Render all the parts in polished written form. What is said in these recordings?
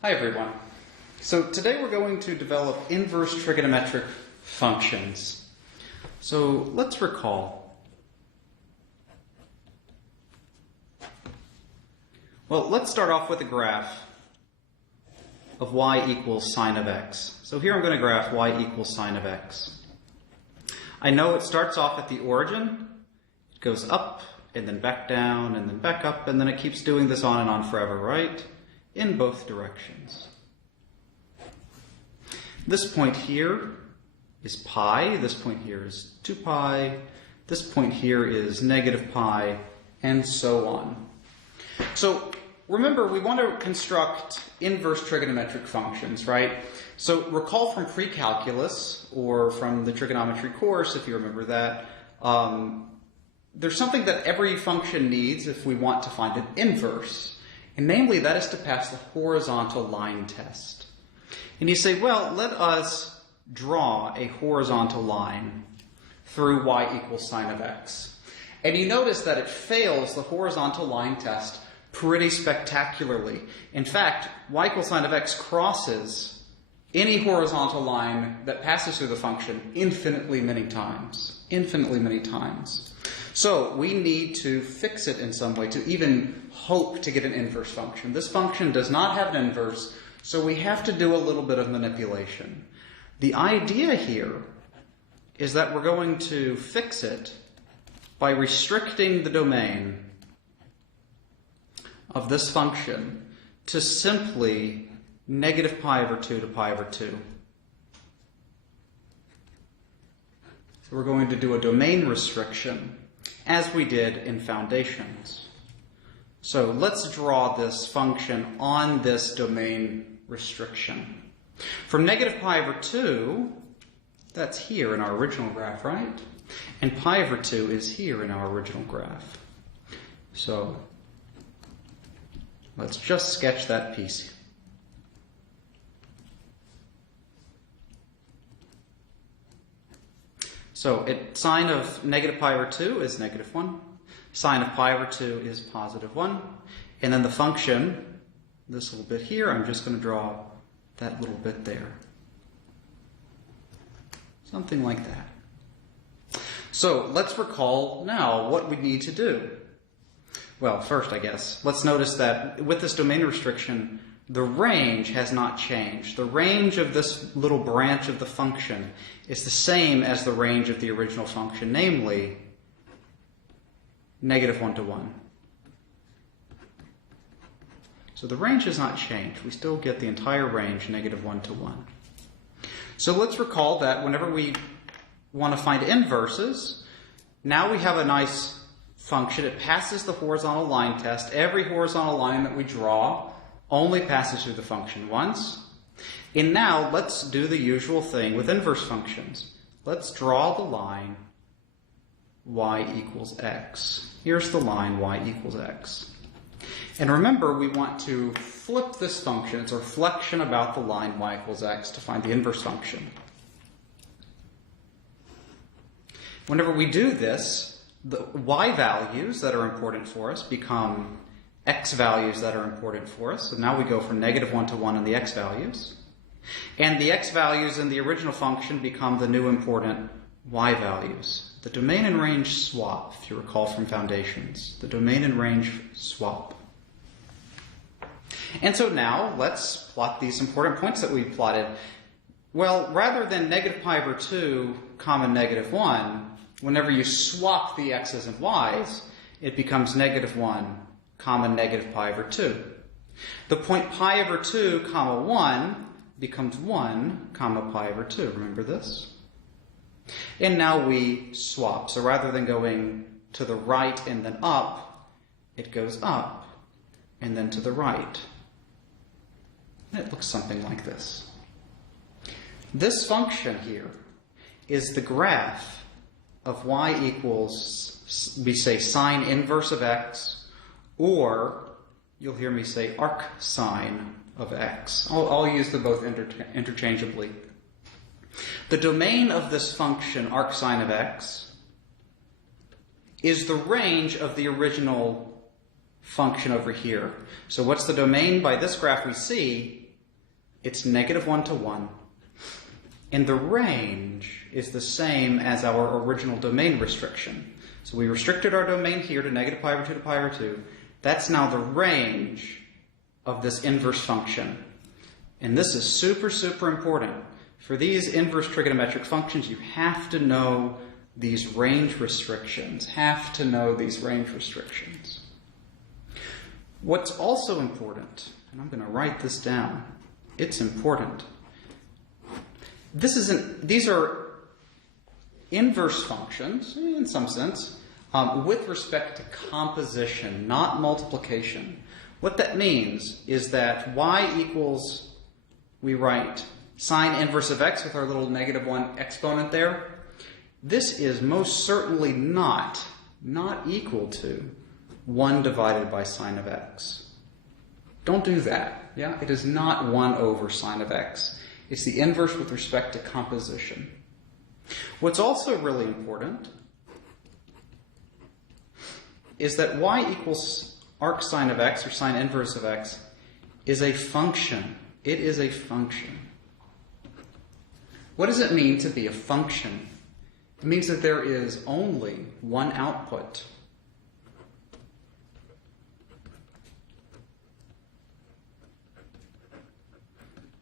Hi everyone. So today we're going to develop inverse trigonometric functions. So let's recall. Well, let's start off with a graph of y equals sine of x. So here I'm going to graph y equals sine of x. I know it starts off at the origin, it goes up and then back down and then back up, and then it keeps doing this on and on forever, right? In both directions. This point here is pi, this point here is 2 pi, this point here is negative pi, and so on. So remember, we want to construct inverse trigonometric functions, right? So recall from pre-calculus, or from the trigonometry course, if you remember that, there's something that every function needs if we want to find an inverse. And namely, that is to pass the horizontal line test. And you say, well, let us draw a horizontal line through y equals sine of x. And you notice that it fails the horizontal line test pretty spectacularly. In fact, y equals sine of x crosses any horizontal line that passes through the function infinitely many times. Infinitely many times. So we need to fix it in some way to even hope to get an inverse function. This function does not have an inverse, so we have to do a little bit of manipulation. The idea here is that we're going to fix it by restricting the domain of this function to simply negative pi over 2 to pi over 2. So we're going to do a domain restriction, as we did in foundations. So let's draw this function on this domain restriction. From negative pi over 2, that's here in our original graph, right? And pi over 2 is here in our original graph. So let's just sketch that piece. So sine of negative pi over 2 is negative 1. Sine of pi over 2 is positive 1. And then the function, this little bit here, I'm just going to draw that little bit there. Something like that. So let's recall now what we need to do. Well, first, I guess, let's notice that with this domain restriction, the range has not changed. The range of this little branch of the function is the same as the range of the original function, namely negative 1 to 1. So the range has not changed. We still get the entire range, negative 1 to 1. So let's recall that whenever we want to find inverses, now we have a nice function. It passes the horizontal line test. Every horizontal line that we draw only passes through the function once. And now let's do the usual thing with inverse functions. Let's draw the line y equals x. Here's the line y equals x. And remember, we want to flip this function. It's a reflection about the line y equals x to find the inverse function. Whenever we do this, the y values that are important for us become x values that are important for us. So now we go from negative 1 to 1 in the x values. And the x values in the original function become the new important y values. The domain and range swap, if you recall from foundations. The domain and range swap. And so now let's plot these important points that we plotted. Well, rather than negative pi over 2 comma negative 1, whenever you swap the x's and y's, it becomes negative 1 comma negative pi over 2. The point pi over 2 comma 1 becomes 1 comma pi over 2. Remember this? And now we swap. So rather than going to the right and then up, it goes up and then to the right. It looks something like this. This function here is the graph of y equals, we say, sine inverse of x, or you'll hear me say arcsine of x. I'll use them both interchangeably. The domain of this function, arcsine of x, is the range of the original function over here. So what's the domain? By this graph we see it's -1 to 1. And the range is the same as our original domain restriction. So we restricted our domain here to -π/2 to π/2. That's now the range of this inverse function. And this is super, super important. For these inverse trigonometric functions, you have to know these range restrictions. What's also important, and I'm going to write this down, it's important. These are inverse functions, in some sense, with respect to composition, not multiplication. What that means is that y equals, we write sine inverse of x with our little -1 exponent there. This is most certainly not equal to 1 divided by sine of x. Don't do that. Yeah, it is not 1 over sine of x. It's the inverse with respect to composition. What's also really important is that y equals arcsine of x, or sine inverse of x, is a function. It is a function. What does it mean to be a function? It means that there is only one output.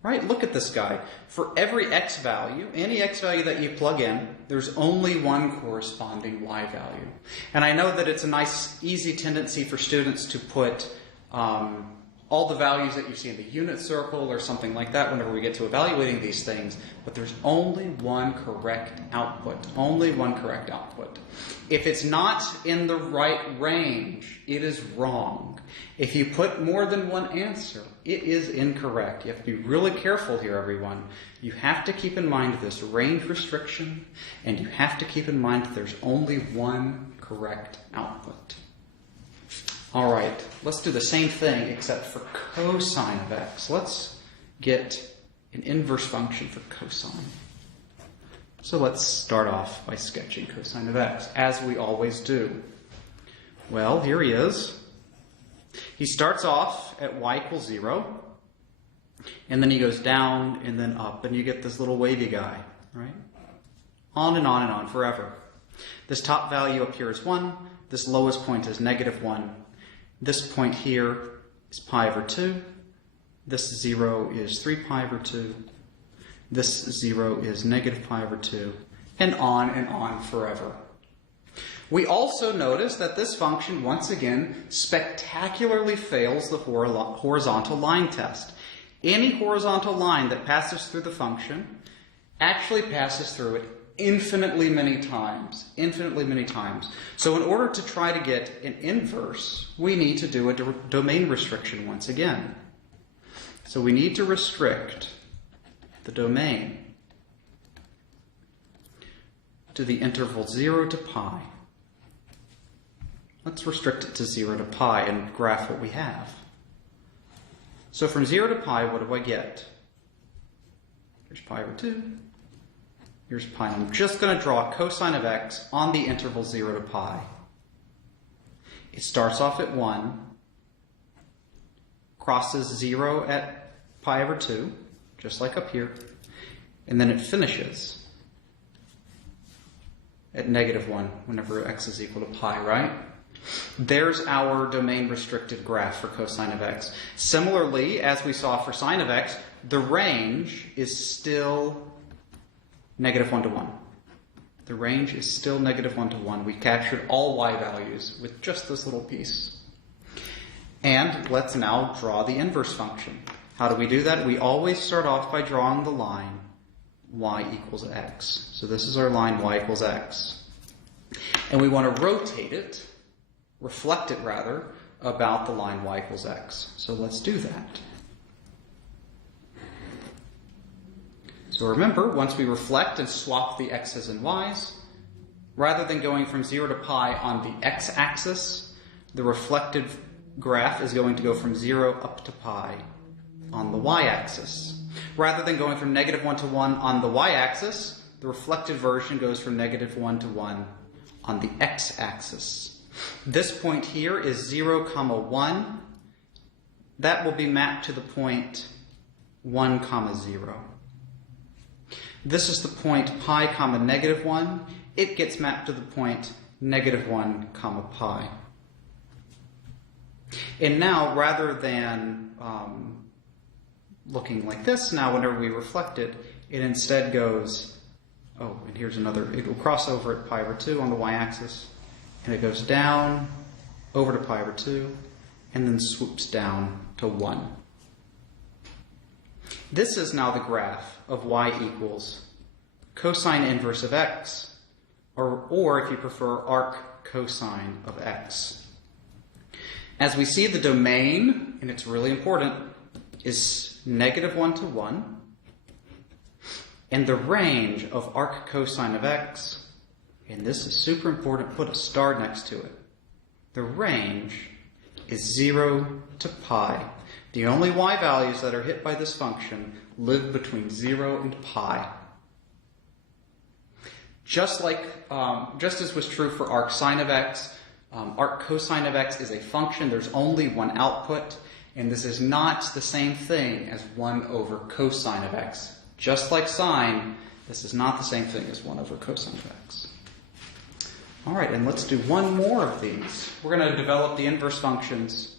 Right? Look at this guy. For every x value, any x value that you plug in, there's only one corresponding y value. And I know that it's a nice, easy tendency for students to put all the values that you see in the unit circle or something like that whenever we get to evaluating these things, but there's only one correct output. Only one correct output. If it's not in the right range, it is wrong. If you put more than one answer, it is incorrect. You have to be really careful here, everyone. You have to keep in mind this range restriction, and you have to keep in mind that there's only one correct output. All right, let's do the same thing except for cosine of x. Let's get an inverse function for cosine. So let's start off by sketching cosine of x, as we always do. Well, here he is. He starts off at y equals 0, and then he goes down and then up, and you get this little wavy guy, right? On and on and on forever. This top value up here is 1. This lowest point is -1. This point here is π/2. This 0 is 3π/2. This 0 is -π/2. And on forever. We also notice that this function, once again, spectacularly fails the horizontal line test. Any horizontal line that passes through the function actually passes through it infinitely many times. So in order to try to get an inverse, we need to do a domain restriction once again. So we need to restrict the domain to the interval 0 to pi. Let's restrict it to 0 to pi and graph what we have. So from 0 to pi, what do I get? Here's π/2. Here's pi. I'm just going to draw cosine of x on the interval 0 to pi. It starts off at 1, crosses 0 at π/2, just like up here, and then it finishes at -1 whenever x is equal to pi, right? There's our domain restricted graph for cosine of x. Similarly, as we saw for sine of x, the range is still -1 to 1. The range is still -1 to 1. We captured all y values with just this little piece. And let's now draw the inverse function. How do we do that? We always start off by drawing the line y equals x. So this is our line y equals x. And we want to rotate it, reflect it rather, about the line y equals x. So let's do that. So remember, once we reflect and swap the x's and y's, rather than going from 0 to pi on the x-axis, the reflected graph is going to go from 0 up to pi on the y-axis. Rather than going from -1 to 1 on the y-axis, the reflected version goes from -1 to 1 on the x-axis. This point here is 0, 1. That will be mapped to the point 1, comma 0. This is the point pi, comma negative 1. It gets mapped to the point negative 1, comma pi. And now, rather than looking like this, now whenever we reflect it, it instead goes, oh, and here's another, it will cross over at pi over 2 on the y-axis, and it goes down over to pi over 2, and then swoops down to 1. This is now the graph of y equals cosine inverse of x, or if you prefer, arc cosine of x. As we see, the domain, and it's really important, is negative 1 to 1, and the range of arc cosine of x, and this is super important, put a star next to it. The range is 0 to pi. The only y values that are hit by this function live between 0 and pi. Just as was true for arc sine of x, arc cosine of x is a function. There's only one output, and this is not the same thing as 1 over cosine of x. Just like sine, this is not the same thing as 1 over cosine of x. All right, and let's do one more of these. We're going to develop the inverse functions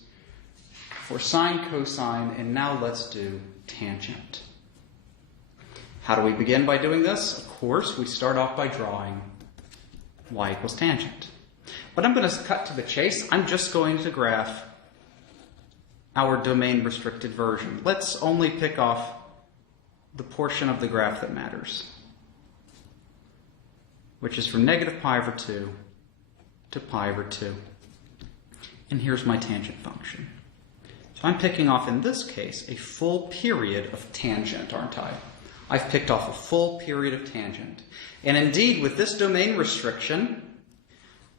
for sine, cosine, and now let's do tangent. How do we begin by doing this? Of course, we start off by drawing y equals tangent. But I'm going to cut to the chase. I'm just going to graph our domain-restricted version. Let's only pick off the portion of the graph that matters, which is from negative pi over 2 to pi over 2. And here's my tangent function. So I'm picking off, in this case, a full period of tangent, aren't I? I've picked off a full period of tangent. And indeed, with this domain restriction,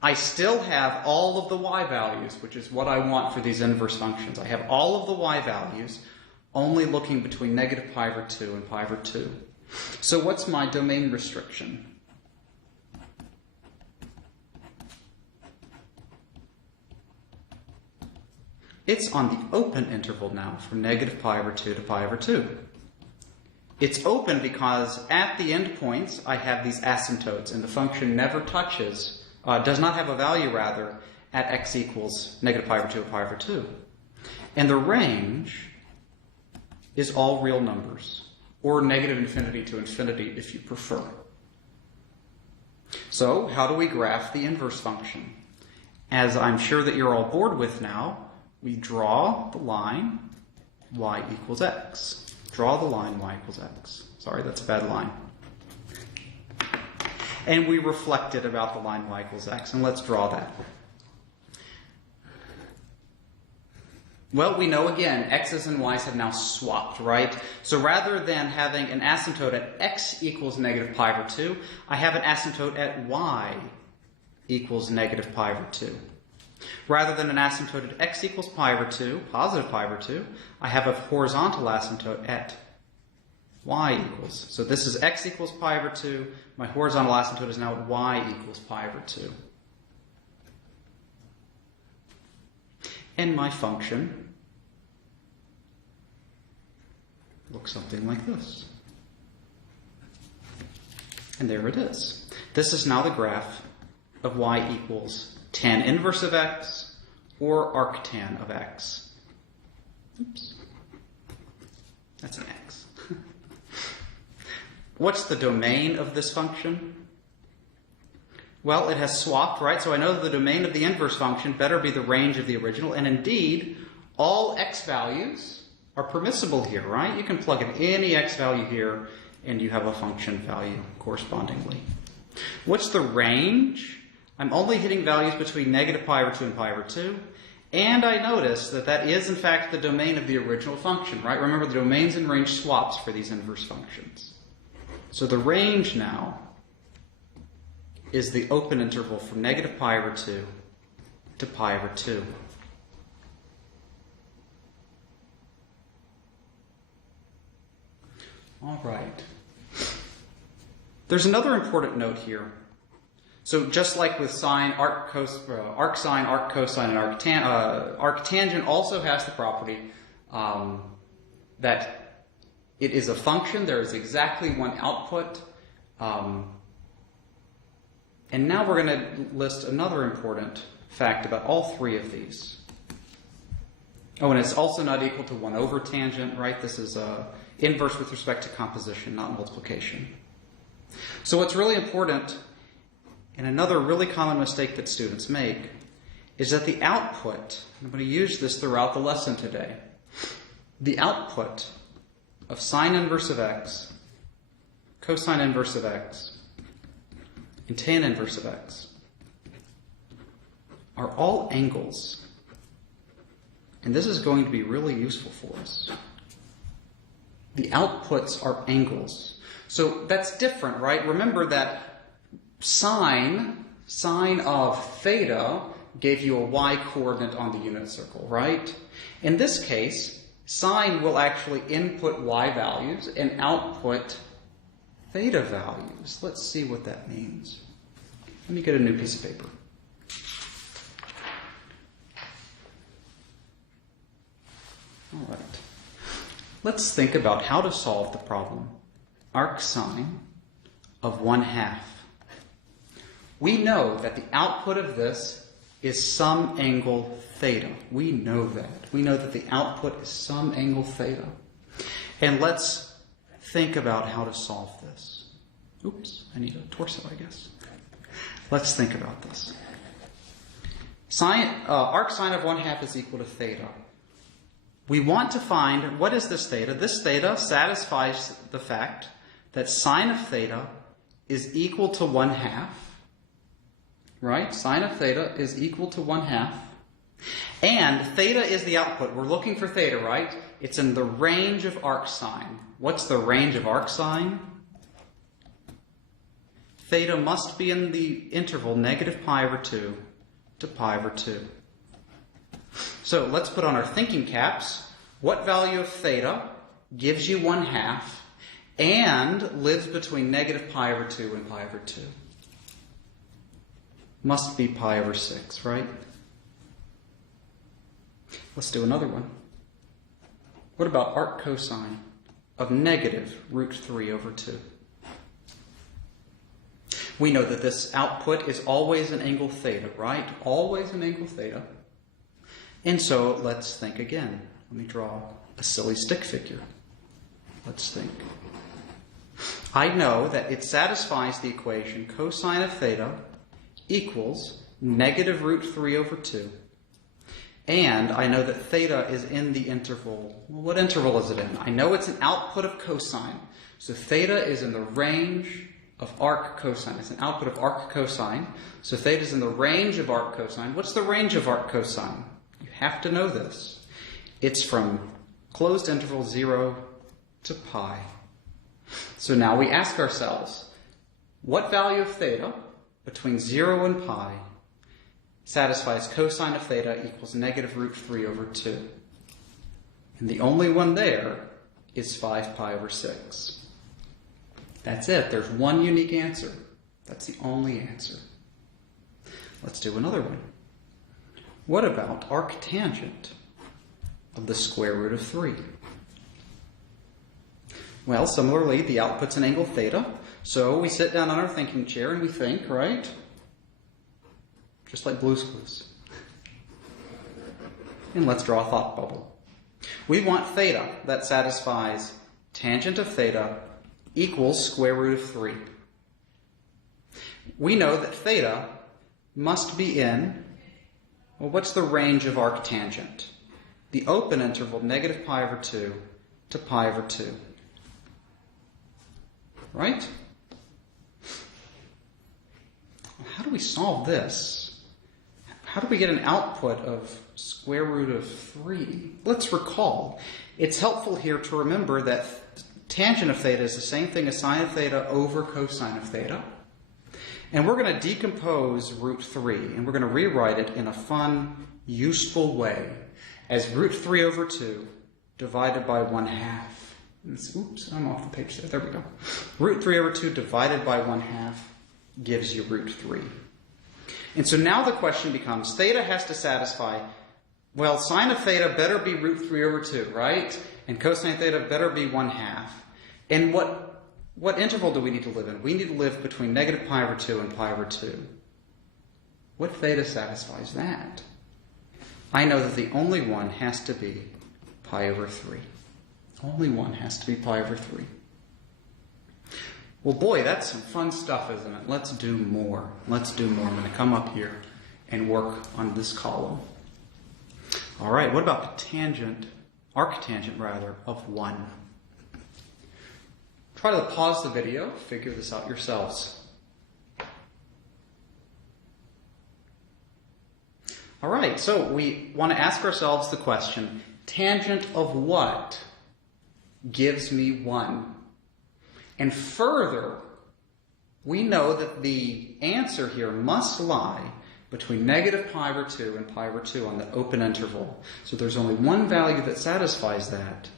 I still have all of the y values, which is what I want for these inverse functions. I have all of the y values, only looking between negative pi over 2 and pi over 2. So what's my domain restriction? It's on the open interval now, from negative pi over 2 to pi over 2. It's open because at the endpoints, I have these asymptotes, and the function never touches, does not have a value, rather, at x equals negative pi over 2 or pi over 2. And the range is all real numbers, or negative infinity to infinity if you prefer. So, how do we graph the inverse function? As I'm sure that you're all bored with now, we draw the line y equals x. Draw the line y equals x. Sorry, that's a bad line. And we reflected about the line y equals x, and let's draw that. Well, we know again, x's and y's have now swapped, right? So rather than having an asymptote at x equals negative pi over 2, I have an asymptote at y equals negative pi over 2. Rather than an asymptote at x equals pi over 2, positive pi over 2, I have a horizontal asymptote at y equals. So this is x equals pi over 2. My horizontal asymptote is now at y equals pi over 2. And my function looks something like this. And there it is. This is now the graph of y equals tan inverse of x or arctan of x. Oops. That's an x. What's the domain of this function? Well, it has swapped, right? So I know that the domain of the inverse function better be the range of the original. And indeed, all x values are permissible here, right? You can plug in any x value here, and you have a function value correspondingly. What's the range? I'm only hitting values between negative pi over 2 and pi over 2. And I notice that that is, in fact, the domain of the original function, right? Remember, the domains and range swaps for these inverse functions. So the range now is the open interval from negative pi over 2 to pi over 2. All right. There's another important note here. So just like with sine, arc sine, arc cosine, and arctangent also has the property that It is a function. There is exactly one output. And now we're going to list another important fact about all three of these. Oh, and it's also not equal to 1 over tangent, right? This is inverse with respect to composition, not multiplication. So what's really important, and another really common mistake that students make, is that the output, I'm going to use this throughout the lesson today, the output of sine inverse of x, cosine inverse of x, and tan inverse of x are all angles. And this is going to be really useful for us. The outputs are angles. So that's different, right? Remember that sine of theta gave you a y coordinate on the unit circle, right? In this case, sine will actually input y values and output theta values. Let's see what that means. Let me get a new piece of paper. All right. Let's think about how to solve the problem arcsine of 1/2. We know that the output of this is some angle theta. We know that. We know that the output is some angle theta. And let's think about how to solve this. Oops, I need a torso, I guess. Let's think about this. Arcsine of 1/2 is equal to theta. We want to find, what is this theta? This theta satisfies the fact that sine of theta is equal to 1/2. Right? Sine of theta is equal to 1/2. And theta is the output. We're looking for theta, right? It's in the range of arcsine. What's the range of arcsine? Theta must be in the interval -π/2 to π/2. So let's put on our thinking caps. What value of theta gives you 1/2 and lives between -π/2 and π/2? Must be π/6, right? Let's do another one. What about arc cosine of -√3/2? We know that this output is always an angle theta, right? Always an angle theta. And so let's think again. Let me draw a silly stick figure. Let's think. I know that it satisfies the equation cosine of theta equals -√3/2. And I know that theta is in the interval. Well, what interval is it in? I know it's an output of cosine. So theta is in the range of arc cosine. It's an output of arc cosine. So theta is in the range of arc cosine. What's the range of arc cosine? You have to know this. It's from closed interval 0 to pi. So now we ask ourselves, what value of theta between 0 and pi satisfies cosine of theta equals -√3/2? And the only one there is 5π/6. That's it. There's one unique answer. That's the only answer. Let's do another one. What about arctangent of the square root of 3? Well, similarly, the output's an angle theta. So we sit down on our thinking chair and we think, right? Just like Blue's Clues. And let's draw a thought bubble. We want theta that satisfies tangent of theta equals square root of 3. We know that theta must be in, well, what's the range of arctangent? The open interval -π/2 to π/2. Right? How do we solve this? How do we get an output of square root of 3? Let's recall. It's helpful here to remember that tangent of theta is the same thing as sine of theta over cosine of theta. And we're going to decompose root 3, and we're going to rewrite it in a fun, useful way as √3/2 divided by 1/2. Oops, I'm off the page there. There we go. √3/2 divided by 1/2 gives you √3. And so now the question becomes, theta has to satisfy Well, sine of theta better be root 3 over 2, right? And cosine of theta better be 1/2. And what interval do we need to live in? We need to live between negative pi over 2 and pi over 2. What theta satisfies that? I know that the only one has to be pi over 3. Only one has to be pi over 3. Well, boy, that's some fun stuff, isn't it? Let's do more. Let's do more. I'm going to come up here and work on this column. All right, what about the tangent, arctangent rather, of 1? Try to pause the video, figure this out yourselves. All right, so we want to ask ourselves the question, tangent of what gives me 1? And further, we know that the answer here must lie between negative pi over 2 and pi over 2 on the open interval. So there's only one value that satisfies that,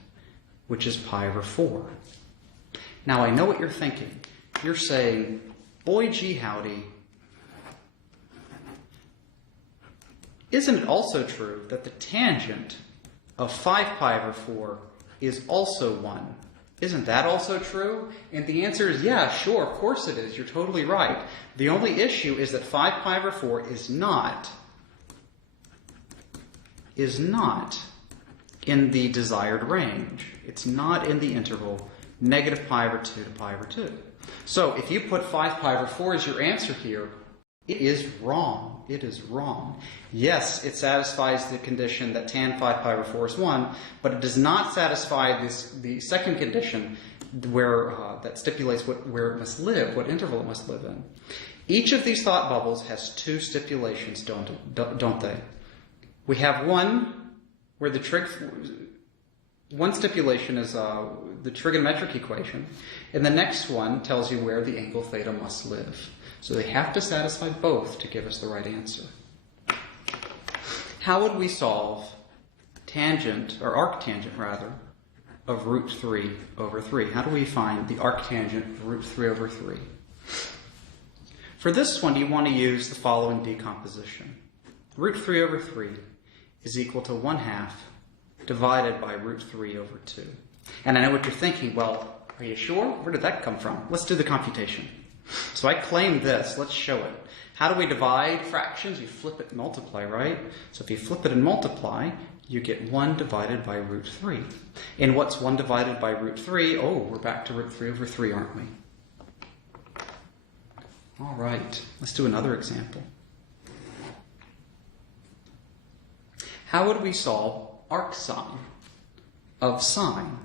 which is pi over 4. Now I know what you're thinking. You're saying, boy gee howdy, isn't it also true that the tangent of 5 pi over 4 is also 1? Isn't that also true? And the answer is, yeah, sure, of course it is. You're totally right. The only issue is that 5 pi over 4 is not in the desired range. It's not in the interval negative pi over 2 to pi over 2. So if you put 5 pi over 4 as your answer here, it is wrong. It is wrong. Yes, it satisfies the condition that tan 5 pi over 4 is 1, but it does not satisfy the second condition where that stipulates where it must live, what interval it must live in. Each of these thought bubbles has 2 stipulations, don't they? We have one where one stipulation is the trigonometric equation, and the next one tells you where the angle theta must live. So they have to satisfy both to give us the right answer. How would we solve tangent, or arctangent rather, of root 3 over 3? How do we find the arctangent of root 3 over 3? For this one, you want to use the following decomposition. Root 3 over 3 is equal to 1/2 divided by root 3 over 2. And I know what you're thinking, well, are you sure? Where did that come from? Let's do the computation. So I claim this. Let's show it. How do we divide fractions? You flip it and multiply, right? So if you flip it and multiply, you get 1 divided by root 3. And what's 1 divided by root 3? Oh, we're back to root 3 over 3, aren't we? All right. Let's do another example. How would we solve arcsine of sine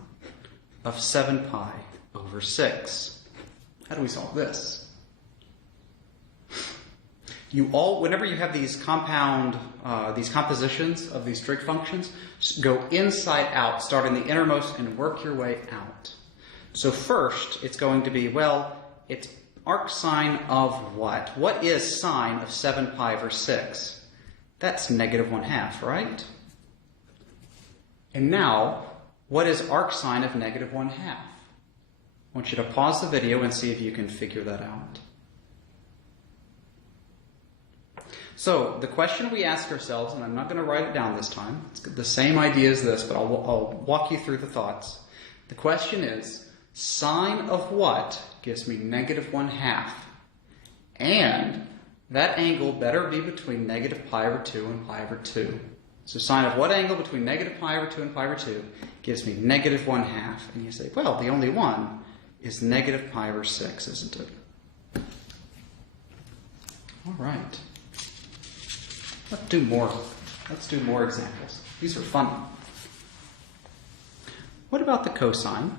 of 7 pi over 6? How do we solve this? Whenever you have these compositions of these trig functions, go inside out, start in the innermost and work your way out. So first, it's going to be, well, it's arcsine of what? What is sine of 7 pi over 6? That's negative 1/2, right? And now, what is arcsine of negative 1/2? I want you to pause the video and see if you can figure that out. So, the question we ask ourselves, and I'm not going to write it down this time, it's the same idea as this, but I'll walk you through the thoughts. The question is, sine of what gives me negative 1/2? And that angle better be between negative pi over 2 and pi over 2. So sine of what angle between negative pi over 2 and pi over 2 gives me negative 1/2? And you say, well, the only one is negative pi over 6, isn't it? All right. Let's do more. Let's do more examples. These are fun. What about the cosine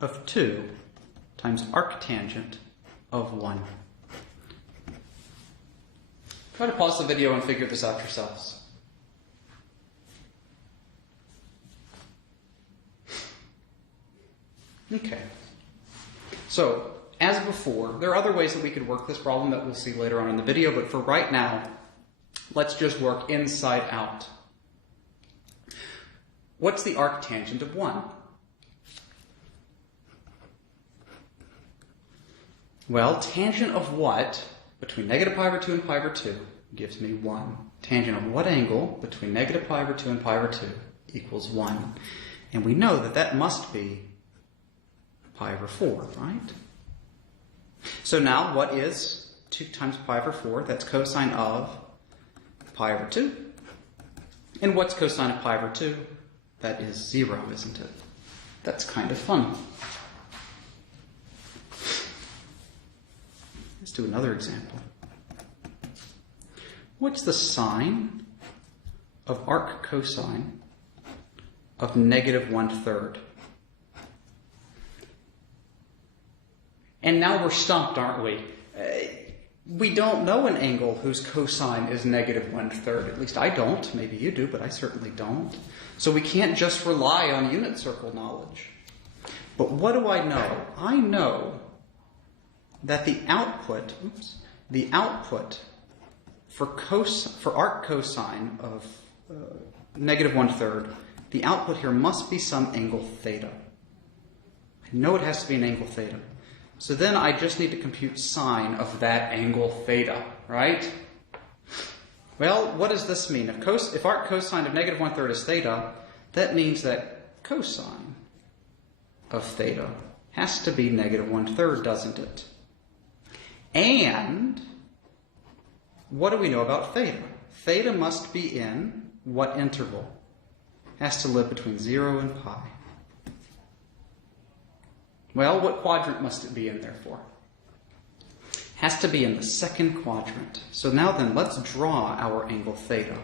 of 2 times arctangent of 1? Try to pause the video and figure this out yourselves. Okay. So, as before, there are other ways that we could work this problem that we'll see later on in the video, but for right now, let's just work inside out. What's the arctangent of 1? Well, tangent of what between negative pi over 2 and pi over 2 gives me 1. Tangent of what angle between negative pi over 2 and pi over 2 equals 1? And we know that that must be pi over 4, right? So now what is 2 times pi over 4? That's cosine of pi over 2. And what's cosine of pi over 2? That is 0, isn't it? That's kind of fun. Let's do another example. What's the sine of arc cosine of negative 1/3? And now we're stumped, aren't we? We don't know an angle whose cosine is negative 1/3. At least I don't. Maybe you do, but I certainly don't. So we can't just rely on unit circle knowledge. But what do I know? I know that the output for arc cosine of negative 1/3, the output here must be some angle theta. I know it has to be an angle theta. So then I just need to compute sine of that angle theta, right? Well, what does this mean? If arc cosine of negative 1/3 is theta, that means that cosine of theta has to be negative 1/3, doesn't it? And what do we know about theta? Theta must be in what interval? Has to live between 0 and pi. Well, what quadrant must it be in, therefore? Has to be in the second quadrant. So now then, let's draw our angle theta.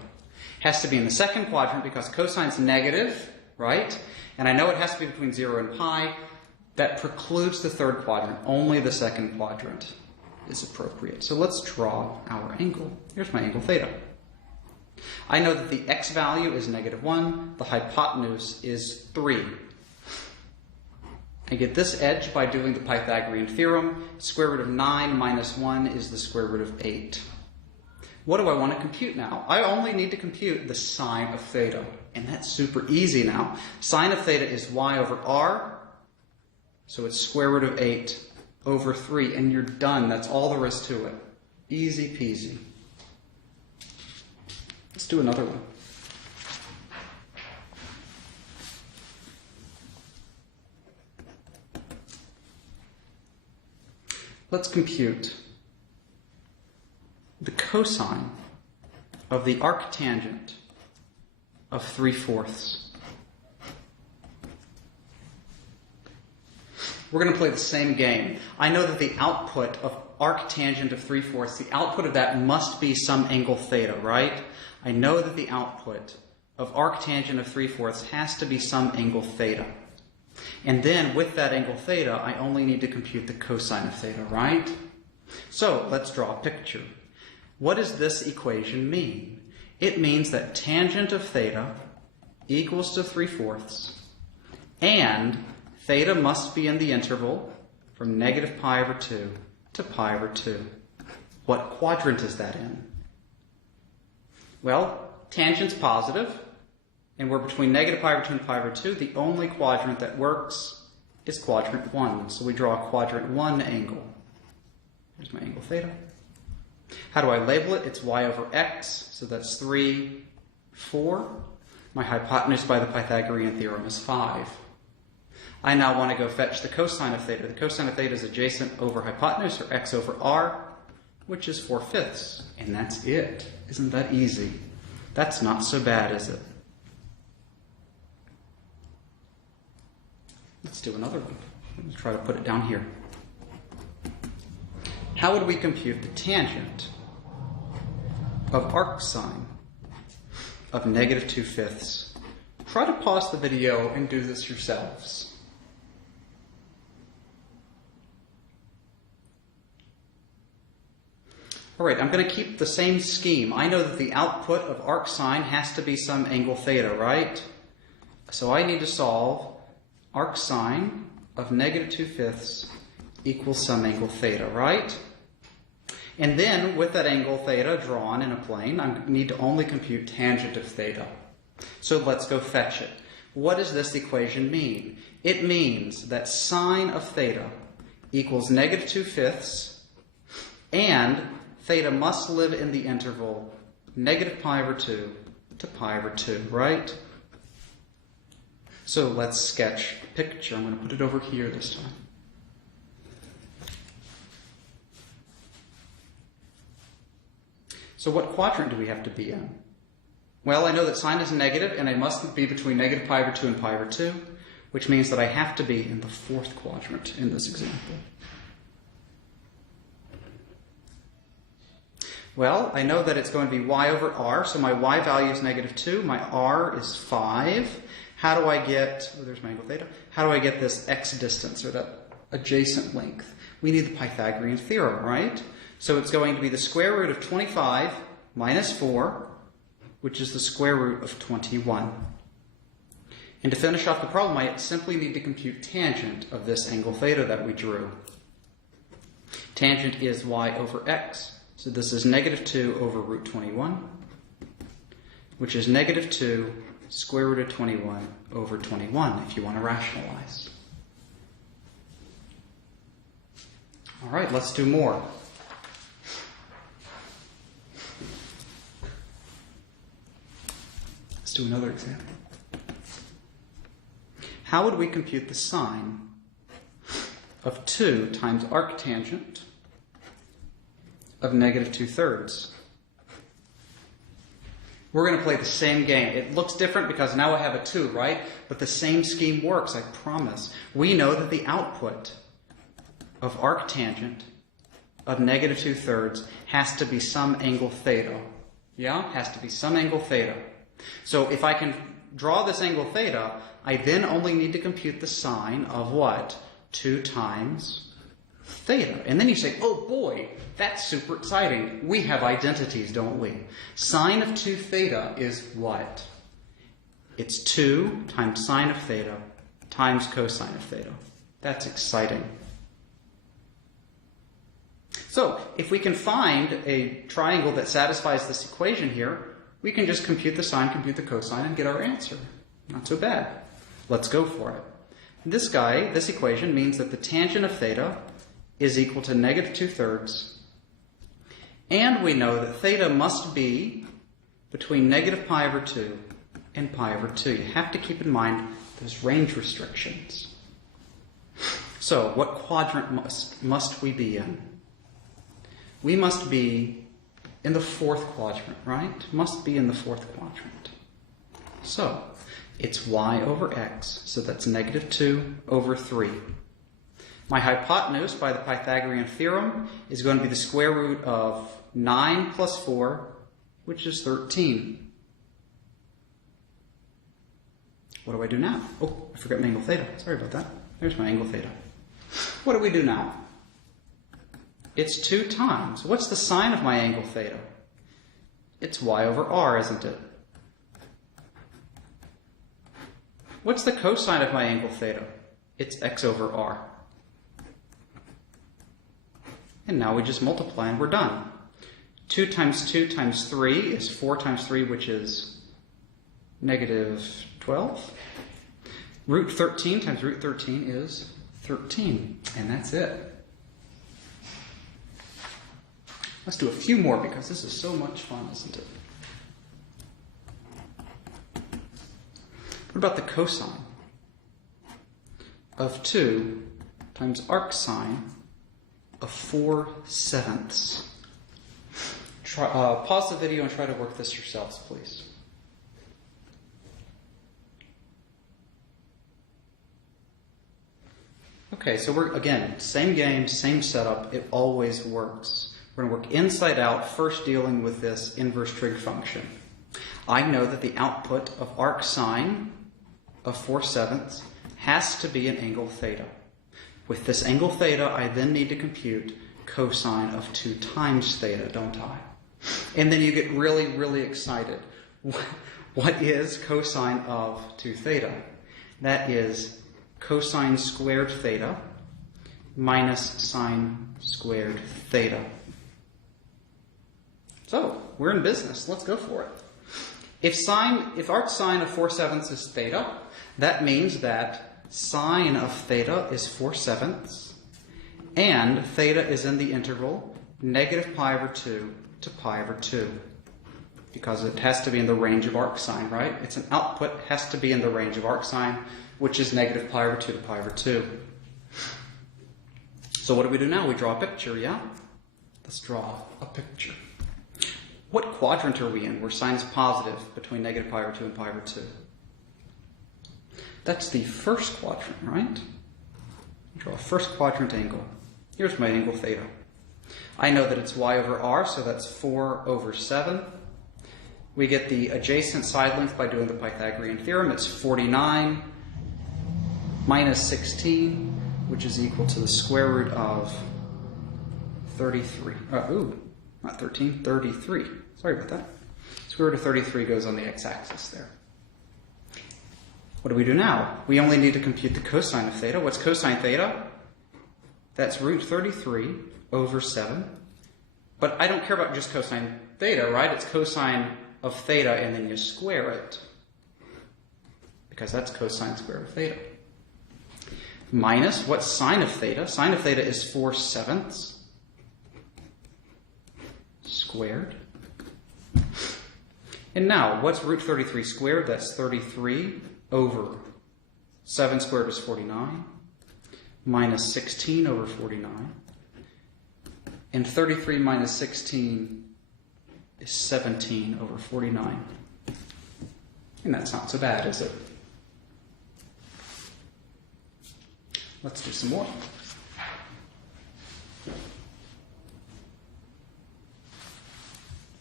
Has to be in the second quadrant because cosine's negative, right? And I know it has to be between 0 and pi. That precludes the third quadrant. Only the second quadrant is appropriate. So let's draw our angle. Here's my angle theta. I know that the x value is negative 1. The hypotenuse is 3. I get this edge by doing the Pythagorean theorem. Square root of 9 minus 1 is the square root of 8. What do I want to compute now? I only need to compute the sine of theta. And that's super easy now. Sine of theta is y over r. So it's square root of 8 over 3. And you're done. That's all there is to it. Easy peasy. Let's do another one. Let's compute the cosine of the arctangent of 3/4. We're going to play the same game. I know that the output of arctangent of 3/4, the output of that must be some angle theta, right? I know that the output of arctangent of 3/4 has to be some angle theta. And then with that angle theta, I only need to compute the cosine of theta, right? So let's draw a picture. What does this equation mean? It means that tangent of theta equals to 3/4, and theta must be in the interval from negative pi over 2 to pi over 2. What quadrant is that in? Well, tangent's positive, and we're between negative pi over 2 and pi over 2. The only quadrant that works is quadrant 1. So we draw a quadrant 1 angle. Here's my angle theta. How do I label it? It's y over x, so that's 3, 4. My hypotenuse by the Pythagorean theorem is 5. I now want to go fetch the cosine of theta. The cosine of theta is adjacent over hypotenuse, or x over r, which is 4/5. And that's it. Isn't that easy? That's not so bad, is it? Let's do another one. Let's try to put it down here. How would we compute the tangent of arcsine of negative 2/5? Try to pause the video and do this yourselves. All right, I'm going to keep the same scheme. I know that the output of arcsine has to be some angle theta, right? So I need to solve arcsine of negative 2/5 equals some angle theta, right? And then with that angle theta drawn in a plane, I need to only compute tangent of theta. So let's go fetch it. What does this equation mean? It means that sine of theta equals negative 2/5, and theta must live in the interval negative pi over 2 to pi over 2, right? So let's sketch a picture. I'm going to put it over here this time. So what quadrant do we have to be in? Well, I know that sine is negative, and I must be between negative pi over 2 and pi over 2, which means that I have to be in the fourth quadrant in this example. Well, I know that it's going to be y over r, so my y value is negative 2, my r is 5. How do I get, there's my angle theta, how do I get this x distance, or that adjacent length? We need the Pythagorean theorem, right? So it's going to be the square root of 25 minus 4, which is the square root of 21. And to finish off the problem, I simply need to compute tangent of this angle theta that we drew. Tangent is y over x. So this is negative 2 over root 21, which is negative 2 square root of 21 over 21, if you want to rationalize. All right, let's do more. Let's do another example. How would we compute the sine of 2 times arctangent of negative 2/3? We're going to play the same game. It looks different because now I have a 2, right? But the same scheme works, I promise. We know that the output of arctangent of negative 2/3 has to be some angle theta. Yeah? Has to be some angle theta. So if I can draw this angle theta, I then only need to compute the sine of what? 2 times theta. And then you say, oh boy, that's super exciting. We have identities, don't we? Sine of 2 theta is what? It's 2 times sine of theta times cosine of theta. That's exciting. So if we can find a triangle that satisfies this equation here, we can just compute the sine, compute the cosine, and get our answer. Not so bad. Let's go for it. This guy, this equation, means that the tangent of theta is equal to negative 2/3. And we know that theta must be between negative pi over 2 and pi over 2. You have to keep in mind those range restrictions. So what quadrant must we be in? We must be in the fourth quadrant, right? Must be in the fourth quadrant. So it's y over x, so that's negative 2 over 3. My hypotenuse by the Pythagorean theorem is going to be the square root of 9 plus 4, which is 13. What do I do now? Oh, I forgot my angle theta. Sorry about that. There's my angle theta. What do we do now? It's 2 times. What's the sine of my angle theta? It's y over r, isn't it? What's the cosine of my angle theta? It's x over r. And now we just multiply and we're done. 2 times 2 times 3 is 4 times 3, which is negative 12. Root 13 times root 13 is 13. And that's it. Let's do a few more because this is so much fun, isn't it? What about the cosine of 2 times arcsine of 4/7? Pause the video and try to work this yourselves, please. Okay, so we're, again, same game, same setup. It always works. We're going to work inside out, first dealing with this inverse trig function. I know that the output of arcsine of 4/7 has to be an angle theta. With this angle theta, I then need to compute cosine of 2 times theta, don't I? And then you get really, really excited. What is cosine of 2 theta? That is cosine squared theta minus sine squared theta. So, we're in business. Let's go for it. If arcsine of 4/7 is theta, that means that sine of theta is 4/7, and theta is in the interval negative pi over 2 to pi over 2. Because it has to be in the range of arcsine, right? It's an output, has to be in the range of arcsine, which is negative pi over 2 to pi over 2. So what do we do now? We draw a picture, yeah? Let's draw a picture. What quadrant are we in where sine is positive between negative pi over 2 and pi over 2? That's the first quadrant, right? Draw a first quadrant angle. Here's my angle theta. I know that it's y over r, so that's 4 over 7. We get the adjacent side length by doing the Pythagorean theorem. It's 49 minus 16, which is equal to the square root of 33. Not 13, 33. Sorry about that. Square root of 33 goes on the x-axis there. What do we do now? We only need to compute the cosine of theta. What's cosine theta? That's root 33 over 7. But I don't care about just cosine theta, right? It's cosine of theta and then you square it. Because that's cosine squared of theta. Minus, what's sine of theta? Sine of theta is 4/7 squared. And now, what's root 33 squared? That's 33 over 7 squared is 49. Minus 16 over 49. And 33 minus 16 is 17 over 49. And that's not so bad, is it? Let's do some more.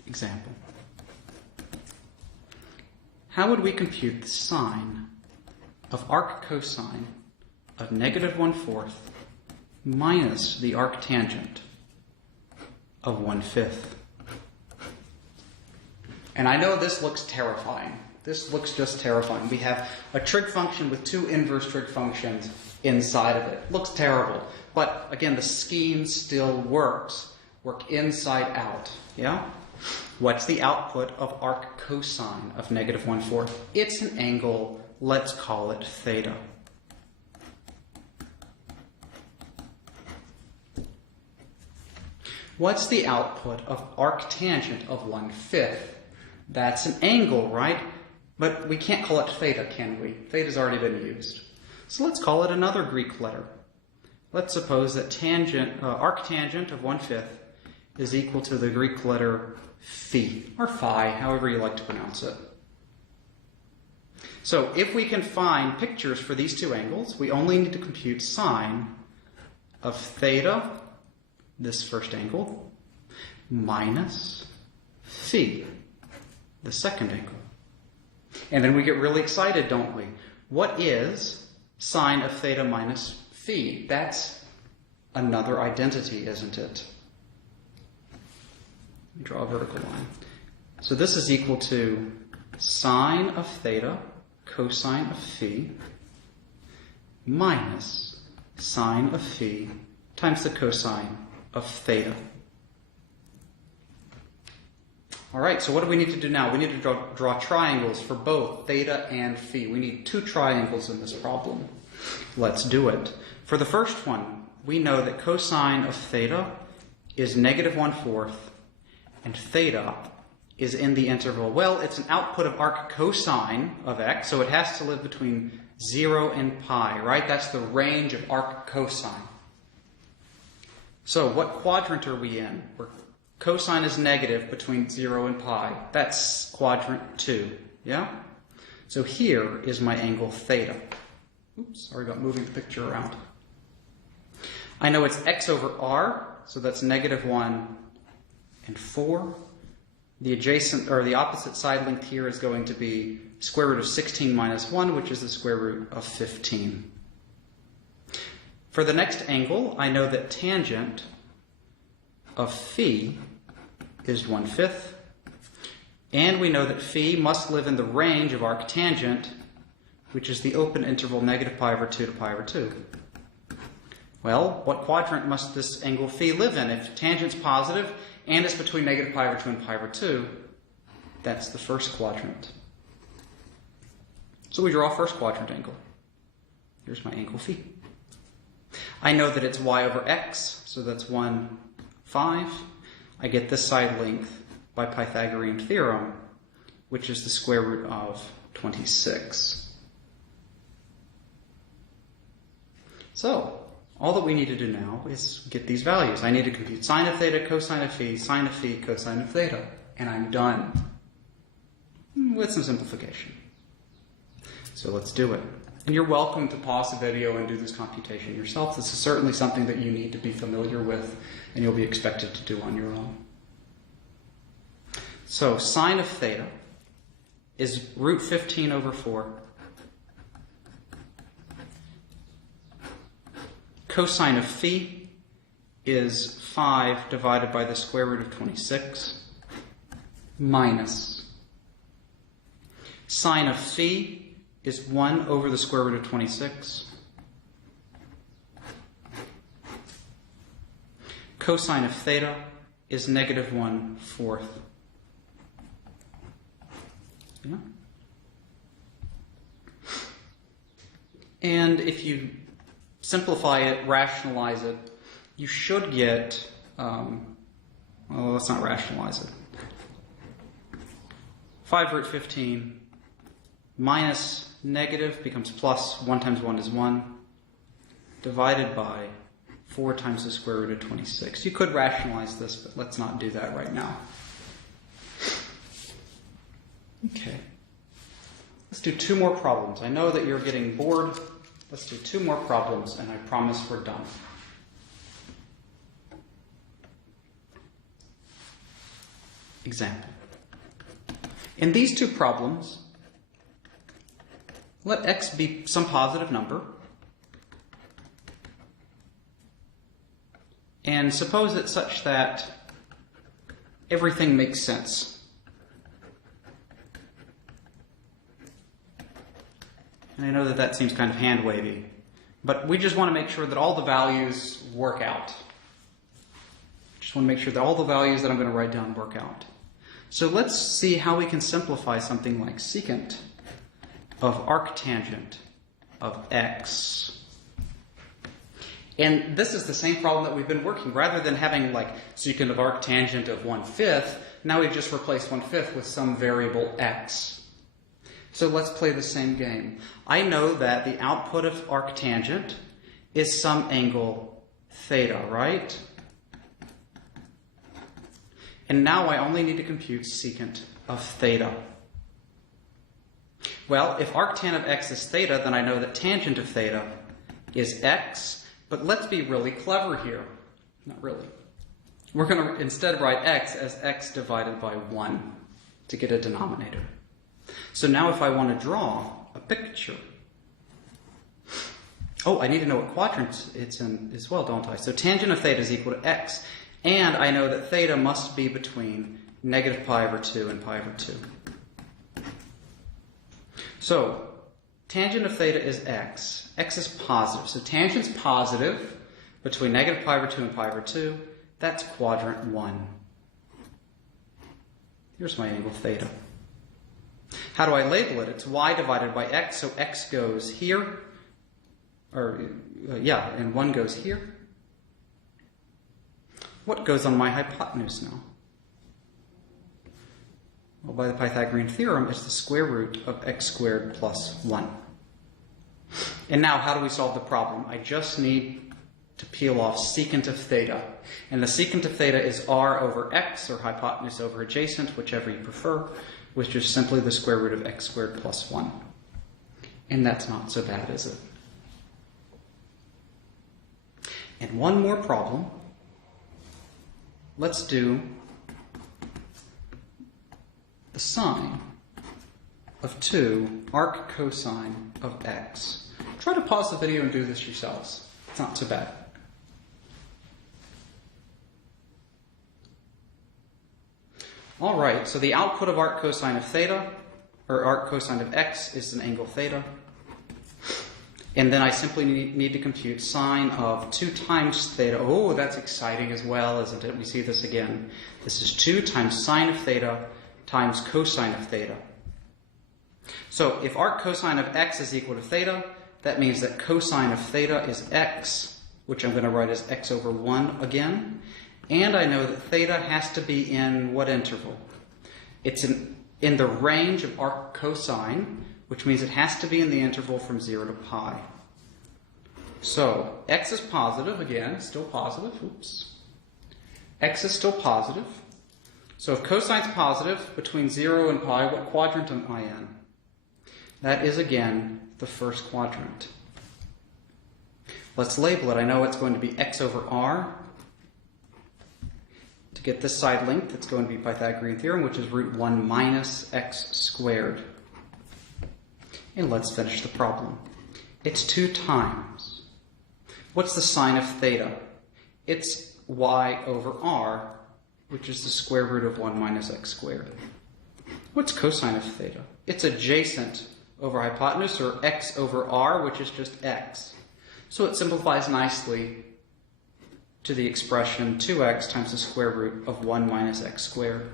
Example. How would we compute the sine of arccosine of negative 1/4 minus the arctangent of 1/5? And I know this looks terrifying. This looks just terrifying. We have a trig function with two inverse trig functions inside of it. Looks terrible. But again, the scheme still works. Work inside out. Yeah? What's the output of arccosine of negative 1/4? It's an angle. Let's call it theta. What's the output of arctangent of 1/5? That's an angle, right? But we can't call it theta, can we? Theta's already been used. So let's call it another Greek letter. Let's suppose that arctangent of 1/5 is equal to the Greek letter phi, or phi, however you like to pronounce it. So if we can find pictures for these two angles, we only need to compute sine of theta, this first angle, minus phi, the second angle. And then we get really excited, don't we? What is sine of theta minus phi? That's another identity, isn't it? Let me draw a vertical line. So this is equal to sine of theta cosine of phi minus sine of phi times the cosine of theta. All right, so what do we need to do now? We need to draw triangles for both theta and phi. We need two triangles in this problem. Let's do it. For the first one, we know that cosine of theta is negative 1/4, and theta is in the interval. Well, it's an output of arccosine of x, so it has to live between 0 and pi, right? That's the range of arccosine. So what quadrant are we in? Where cosine is negative between 0 and pi. That's quadrant 2, yeah? So here is my angle theta. Oops, sorry about moving the picture around. I know it's x over r, so that's negative 1 and 4. The adjacent, or the opposite side length here is going to be square root of 16 minus 1, which is the square root of 15. For the next angle, I know that tangent of phi is 1/5. And we know that phi must live in the range of arctangent, which is the open interval negative pi over 2 to pi over 2. Well, what quadrant must this angle phi live in? If tangent's positive and it's between negative pi over 2 and pi over 2, that's the first quadrant. So we draw a first quadrant angle. Here's my angle phi. I know that it's y over x, so that's 1/4 5. I get this side length by Pythagorean theorem, which is the square root of 26. So, all that we need to do now is get these values. I need to compute sine of theta, cosine of phi, sine of phi, cosine of theta, and I'm done with some simplification. So let's do it. And you're welcome to pause the video and do this computation yourself. This is certainly something that you need to be familiar with and you'll be expected to do on your own. So sine of theta is root 15 over 4. Cosine of phi is 5 divided by the square root of 26 minus sine of phi is 1 over the square root of 26. Cosine of theta is negative 1/4. Yeah. And if you simplify it, rationalize it, you should get, well, let's not rationalize it. 5 root 15 minus negative becomes plus, 1 times 1 is 1, divided by 4 times the square root of 26. You could rationalize this, but let's not do that right now. Okay. Let's do 2 more problems. I know that you're getting bored. Let's do 2 more problems, and I promise we're done. Example. In these 2 problems, let x be some positive number, and suppose it's such that everything makes sense. And I know that that seems kind of hand-wavy, but we just want to make sure that all the values work out. Just want to make sure that all the values that I'm going to write down work out. So let's see how we can simplify something like secant of arctangent of x. And this is the same problem that we've been working. Rather than having like secant of arctangent of 1/5, now we've just replaced 1/5 with some variable x. So let's play the same game. I know that the output of arctangent is some angle theta, right? And now I only need to compute secant of theta. Well, if arctan of x is theta, then I know that tangent of theta is x. But let's be really clever here. Not really. We're going to instead write x as x divided by 1 to get a denominator. So now if I want to draw a picture, oh, I need to know what quadrant it's in as well, don't I? So tangent of theta is equal to x, and I know that theta must be between negative pi over 2 and pi over 2. So tangent of theta is x. X is positive. So tangent's positive between negative pi over 2 and pi over 2. That's quadrant 1. Here's my angle theta. How do I label it? It's y divided by x, so x goes here, and 1 goes here. What goes on my hypotenuse now? Well, by the Pythagorean theorem, it's the square root of x squared plus 1. And now, how do we solve the problem? I just need to peel off secant of theta. And the secant of theta is r over x, or hypotenuse over adjacent, whichever you prefer, which is simply the square root of x squared plus 1. And that's not so bad, is it? And one more problem. Let's do the sine of 2 arc cosine of x. Try to pause the video and do this yourselves. It's not so bad. All right, so the output of arc cosine of theta, or arc cosine of x, is an angle theta. And then I simply need to compute sine of 2 times theta. Oh, that's exciting as well, isn't it? We see this again. This is 2 times sine of theta times cosine of theta. So if arc cosine of x is equal to theta, that means that cosine of theta is x, which I'm going to write as x over 1 again. And I know that theta has to be in what interval? It's in the range of arc cosine, which means it has to be in the interval from 0 to pi. So x is positive, again, still positive. Oops. X is still positive. So if cosine's positive between 0 and pi, what quadrant am I in? That is, again, the first quadrant. Let's label it. I know it's going to be x over r. To get this side length, it's going to be Pythagorean theorem, which is root 1 minus x squared. And let's finish the problem. It's 2 times. What's the sine of theta? It's y over r, which is the square root of 1 minus x squared. What's cosine of theta? It's adjacent over hypotenuse, or x over r, which is just x. So it simplifies nicely to the expression 2x times the square root of 1 minus x squared.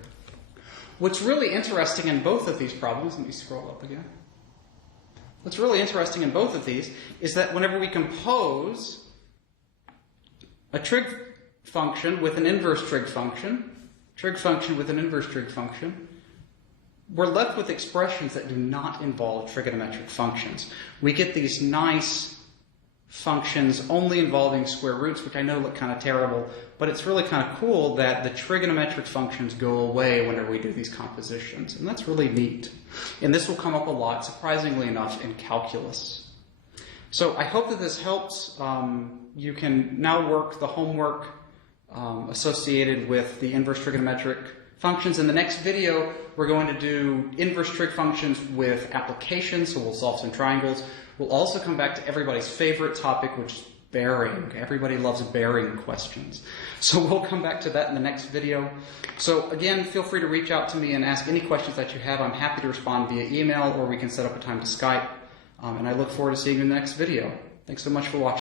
What's really interesting in both of these problems, let me scroll up again. What's really interesting in both of these is that whenever we compose a trig function with an inverse trig function with an inverse trig function, we're left with expressions that do not involve trigonometric functions. We get these nice functions only involving square roots, which I know look kind of terrible, but it's really kind of cool that the trigonometric functions go away whenever we do these compositions, and that's really neat. And this will come up a lot, surprisingly enough, in calculus. So I hope that this helps. You can now work the homework associated with the inverse trigonometric functions. In the next video, we're going to do inverse trig functions with applications, so we'll solve some triangles. We'll also come back to everybody's favorite topic, which is bearing. Everybody loves bearing questions. So we'll come back to that in the next video. So again, feel free to reach out to me and ask any questions that you have. I'm happy to respond via email, or we can set up a time to Skype. And I look forward to seeing you in the next video. Thanks so much for watching.